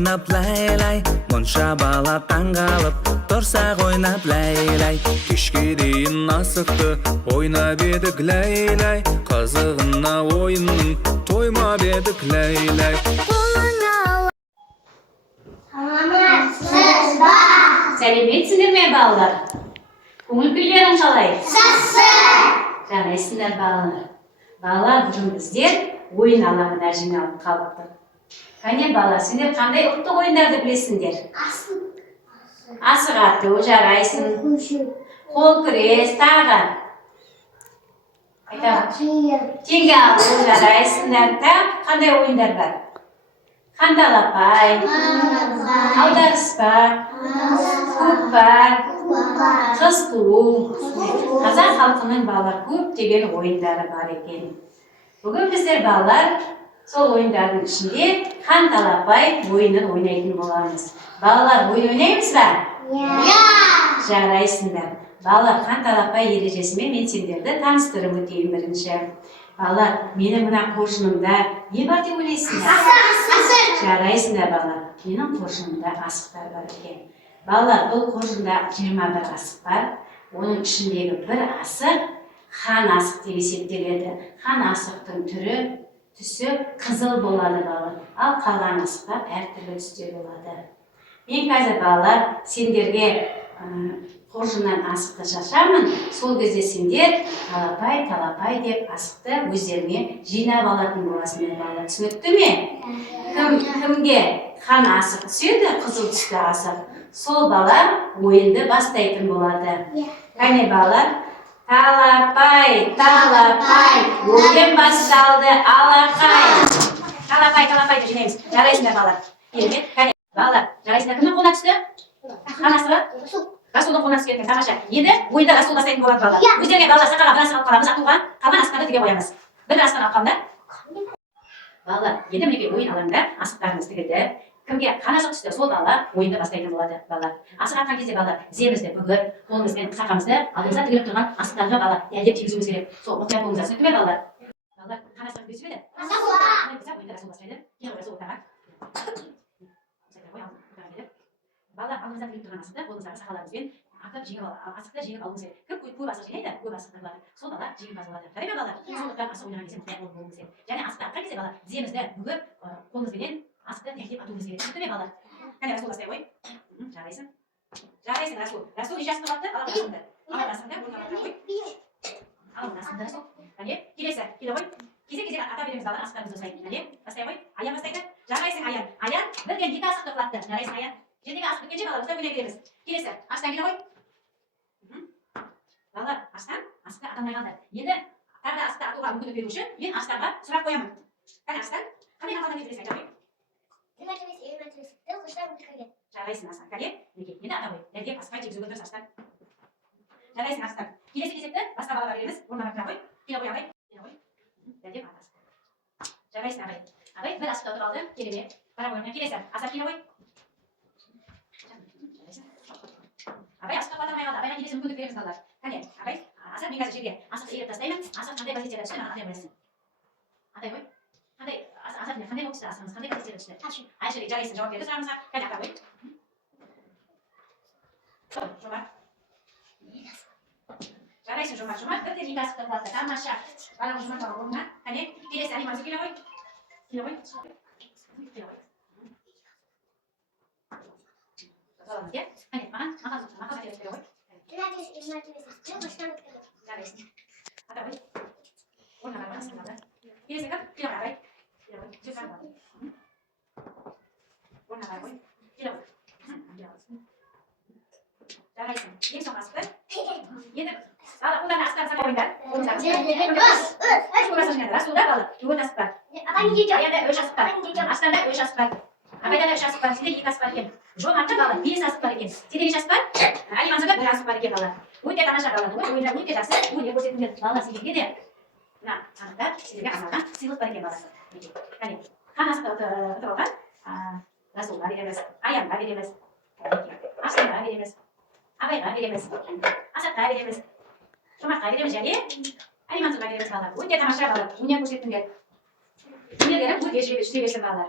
ойнап лай-лай, мұнша бала таңғалып, тұрсақ ойнап лай-лай. Кешке дейін асықты, ойнап едік лай-лай, қызығына ойынның тоймап едік лай-лай. Сәлеметсіңдер ме балалар? Көңіл күйлерің қалай? Жақсы! Жарайсыңдар балалар. Балалар, бүгін біздер ойын алаңына жиналып қалыпты. Қане балалар, сендер қандай ұлттық ойындарды білесіңдер? Асық ату, жарайсың. Қол күрес, тағы. Теңге алу, жарайсыңдар. Қандай ойындар бар? Қандалапай, аударыспа, көкпар, қыз қуу. Қазақ халқының балалар көптеген ойындары бар екен. Бүгін біздер балалар сол ойындардың ішінде қандалапай ойынын ойнайтын боламыз. Балалар, ойын ойнаймыз ба? Жарайсыңдар. Балалар, қандалапай ережесімен мен сендерді таныстырып өтейін бірінші. Балалар, менің мына қоржынымда не бар деп ойлайсыңдар? Жарайсыңдар балалар. Менің қоржынымда асықтар бар екен. Балалар, бұл қоржында 21 асық бар. Оның ішіндегі бір асық хан асық деп есептеледі. Хан асықтың түсі қызыл болады балалар. Ал қалған асықтар әртүрлі түсте болады. Мен қазір балалар сендерге қоржыннан асықты шашамын. Сол кезде сендер талапай деп асықты өздеріне жинап алатын боласыңдар балалар. Түсінікті ме? Кімге хан асық түседі, қызыл түсті асық, сол бала ойынды бастайтын болады. Қане балалар, талапай, ойын басталды, алақай. Талапай деп жинаймыз. Жарайсыңдар балалар. Қане балалар, жарайсыңдар. Кімнің қолына түсті? Хан асығы? Расулдың қолына түскен тамаша. Енді ойында Расул бастайтын болады балалар. Өздерге балалар сақаға бір асық алып қаламыз, атуға қалған асықтарды тіге қоямыз. Бір асықтан алып қалымда. Балалар, енді мінекей ойын алаңында асықтарымыз тігілді. Кімге хан асық түсті, сол бала ойынды бастайтын болады балалар. Асық атқан кезде балалар тіземізді бүгіп, қолымызбен сақамызды алдымызда тігіліп тұрған асықтарға балалар дәлдеп тигізуіміз керек. Сол мұқият болыңыздар. түсінікті ме балалар? Балалар, хан асық тігіліп еді? Ойында Расул бастайды. Кейін Расул отырған. Балалар, алдымызда тігіліп тұрған асықты қолымыздағы сақаларымызбен атып асықты жеңіп алуымыз керек. Кім көп асық жинайды, көп асықты болады. Сол бала жеңімпаз болады. Жарай ма балалар? Сондықтан асық ойнаған кезде мұқият болуымыз керек. Және асықты атқан кезде балалар тіземізді бүгіп, қолымызбен асықты тәртіп атуымыз керек. түсінікті ме балалар? Қане Расул бастай ғой. Жарайсың. Жарайсың Расул. Расул неше асықты қалыпты? Алып асықты. Алып асықты Расул. Қане, келесі. Келе ғой. Кезек ата береміз балалар, асықтарымызды осылай. Қане, бастай ғой. Аян бастайды. Жарайсың Аян. Аян бірден 2 асықты құлатты. Жарайсың Аян. Жердегі асық біткенше балалар осылай ойнай береміз. Келесі. Аштан келе ғой. Балалар, аштан асықты атамай қалды. Енді тағы да асықты атуға мүмкіндік беру үшін мен аштанға сұрақ қоямын. Қане аштан, қандай қамалдан кетіресің айта ғой? Жарайсың Астан. Қане, енді ата ғой. Дәлдеп асықпай тигізуге тырыс Астан. Жарайсың Астан. Келесі кезекті басқа балаға береміз. Орнына кіре ғой. Келе ғой ағай. Келе ғой. Дәлдеп атасың. Жарайсың ағай. Ағай бір асықта отырып алды. Келеме. Қарап ойнап келесі. Асап келе ғой. Ағай асыққа батырмай қалды. Ағайға келесі мүмкіндік береміз балалар. Қане, ағай, асық мен қазір жерге асықты иіріп тастаймын. Асық қандай позицияда түсті, атай қоясың. Атай ғой. Қандай асық қандай болып түсті, асығымыз қандай позицияда түсті? Айшыри, жарайсың, жауап берді сұрағымызға. Қане ата ғой. Жомарт. Жарайсың Жомарт. Бірден 2 асықты құлатты. Тамаша. Барлығы Жомарт бала орнына. Қане, келесі анимация келе ғой. Келе ғой. Келе ғой. Соламыз, иә? Қане, маған қателес бере ғой. Жарайсың. Ата ғой. Орнына барып асық қалды. Келесі кім? Келе ғой ағай. Келе ғой. Сөз қарып алды. Орнына барып ғой. Келе ғой. Жарайсың. Ең соңғы асықты. Енді бала қолдарына асықтарын сақап ойындар. Расулда бала. 4 асық бар. Аянда 3 асық бар. Аштанда 3 асық бар. Ағайда да 3 асық бар. Сенде 2 асық бар екен. Жомартта бала 5 асық бар екен. Сенде неше асық бар? Алимансада 1 асық бар екен бала. Өте тамаша бала. Ойындар өте жақсы. Өнер көрсетіңдер. Балалар сендерге де мына санатта сіздерге арналған сыйлық бар екен балалар. Қане, хан асықты ұтып алған Расулға береміз. Аянға береміз. Аштанға береміз. Ағайға береміз. Асыққа береміз. Жомартқа береміз және Алимансаға береміз балалар. Өте тамаша балалар. Өнер көрсетіңдер. Өнерлерің өте жүзе берсін балалар.